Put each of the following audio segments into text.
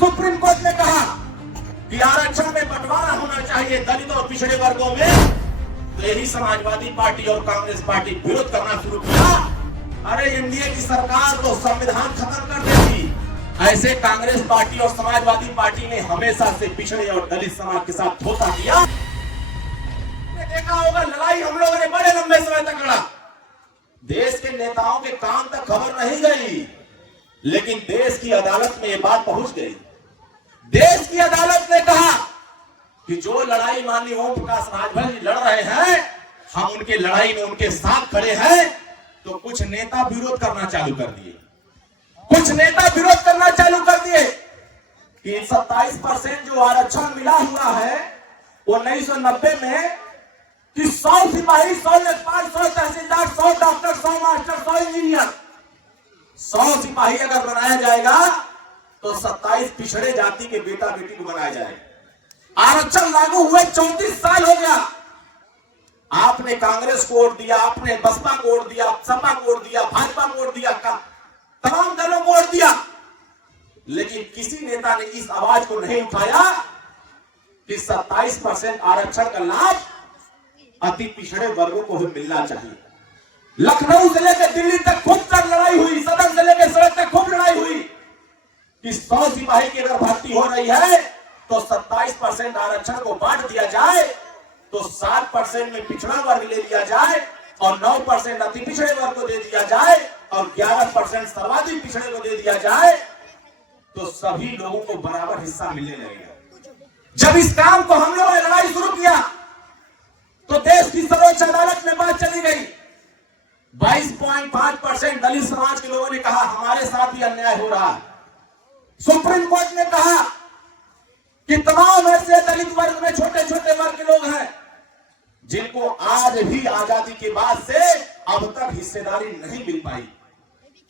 Supreme court ने कहा कि आरक्षण में बंटवारा होना चाहिए दलित और पिछड़े वर्गों में, तो यही समाजवादी पार्टी और कांग्रेस पार्टी विरोध करना शुरू किया। अरे एनडीए की सरकार तो संविधान खत्म कर देगी। ऐसे कांग्रेस पार्टी और समाजवादी पार्टी ने हमेशा से पिछड़े और दलित समाज के साथ धोखा किया। देखा होगा लड़ाई हम लोगों ने बड़े लंबे समय तक लड़ा। देश के नेताओं के कान तक खबर नहीं गई, लेकिन देश की अदालत में यह बात पहुंच गई। देश की अदालत ने कहा कि जो लड़ाई माननीय ओम प्रकाश राजभर जी लड़ रहे हैं, हम उनके लड़ाई में उनके साथ खड़े हैं। तो कुछ नेता विरोध करना चालू कर दिए, कुछ नेता विरोध करना चालू कर दिए कि 27% जो आरक्षण मिला हुआ है 1990 में, कि 100 सिपाही, 100 लेखपाल, 100 तहसीलदार, 100 डॉक्टर, 100 मास्टर, 100 इंजीनियर, 100 सिपाही अगर बनाया जाएगा तो 27 पिछड़े जाति के बेटा बेटी को बनाया जाएगा। आरक्षण लागू हुए 34 साल हो गया। आपने कांग्रेस को वोट दिया, आपने बसपा को वोट दिया, सपा को वोट दिया, भाजपा को वोट दिया, तमाम दलों को वोट दिया, लेकिन किसी नेता ने इस आवाज को नहीं उठाया कि 27% आरक्षण का लाभ अति पिछड़े वर्गों को भी मिलना चाहिए। लखनऊ से लेकर दिल्ली तक खूब तक लड़ाई हुई, सदन से लेकर सड़क तक खूब लड़ाई हुई कि 100 सिपाही की अगर भर्ती हो रही है तो 27% आरक्षण को बांट दिया जाए, तो 7% में पिछड़ा वर्ग ले लिया जाए और 9% अति पिछड़े वर्ग को दे दिया जाए और 11% सर्वाधिक पिछड़े को दे दिया जाए, तो सभी लोगों को बराबर हिस्सा मिलने लगेगा। जब इस काम को हम लोगों ने लड़ाई शुरू किया तो देश की सर्वोच्च अदालत में बात चली गई। 22.5% दलित समाज के लोगों ने कहा हमारे साथ भी अन्याय हो रहा है। सुप्रीम कोर्ट ने कहा कि तमाम ऐसे दलित वर्ग में छोटे छोटे वर्ग के लोग हैं जिनको आज भी आजादी के बाद से अब तक हिस्सेदारी नहीं मिल पाई।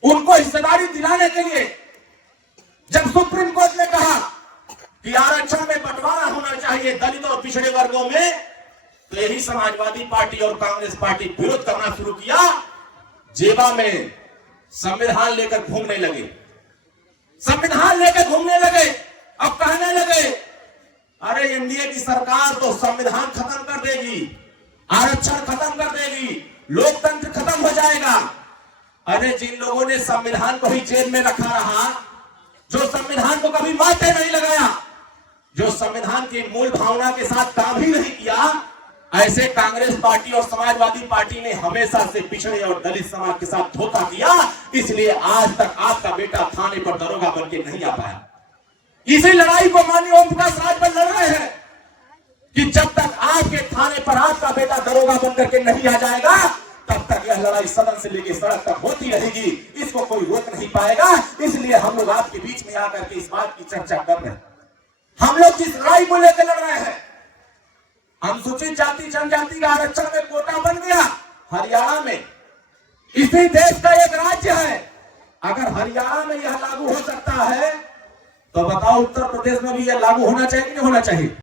उनको हिस्सेदारी दिलाने के लिए जब सुप्रीम कोर्ट ने कहा कि आरक्षण में बंटवारा होना चाहिए दलित और पिछड़े वर्गों में, तो यही समाजवादी पार्टी और कांग्रेस पार्टी विरोध करना शुरू किया। जेबा में संविधान लेकर घूमने लगे, संविधान लेकर घूमने लगे। अब कहने लगे अरे एनडीए की सरकार तो संविधान खत्म कर देगी, आरक्षण खत्म कर देगी, लोकतंत्र खत्म हो जाएगा। अरे जिन लोगों ने संविधान को ही जेब में रखा रहा, जो संविधान को कभी माथे नहीं लगाया, जो संविधान की मूल भावना के साथ काम ही नहीं किया, ऐसे कांग्रेस पार्टी और समाजवादी पार्टी ने हमेशा से पिछड़े और दलित समाज के साथ धोखा किया। इसलिए आज तक आपका बेटा थाने पर दरोगा बन के नहीं आ पाया। इसी लड़ाई को माननीय ओम प्रकाश राजभर लड़ रहे हैं कि जब तक आपके थाने पर आपका बेटा दरोगा बन करके नहीं आ जाएगा, तब तक यह लड़ाई सदन से लेकर सड़क तक होती रहेगी। इसको कोई रोक नहीं पाएगा। इसलिए हम लोग आपके बीच में आकर के इस बात की चर्चा कर रहे हैं। हम लोग जिस लड़ाई को लेकर लड़ रहे हैं, अनुसूचित जाति जनजाति का आरक्षण में कोटा बन गया हरियाणा में। इसी देश का एक राज्य है। अगर हरियाणा में यह लागू हो सकता है तो बताओ उत्तर प्रदेश में भी यह लागू होना चाहिए कि नहीं होना चाहिए?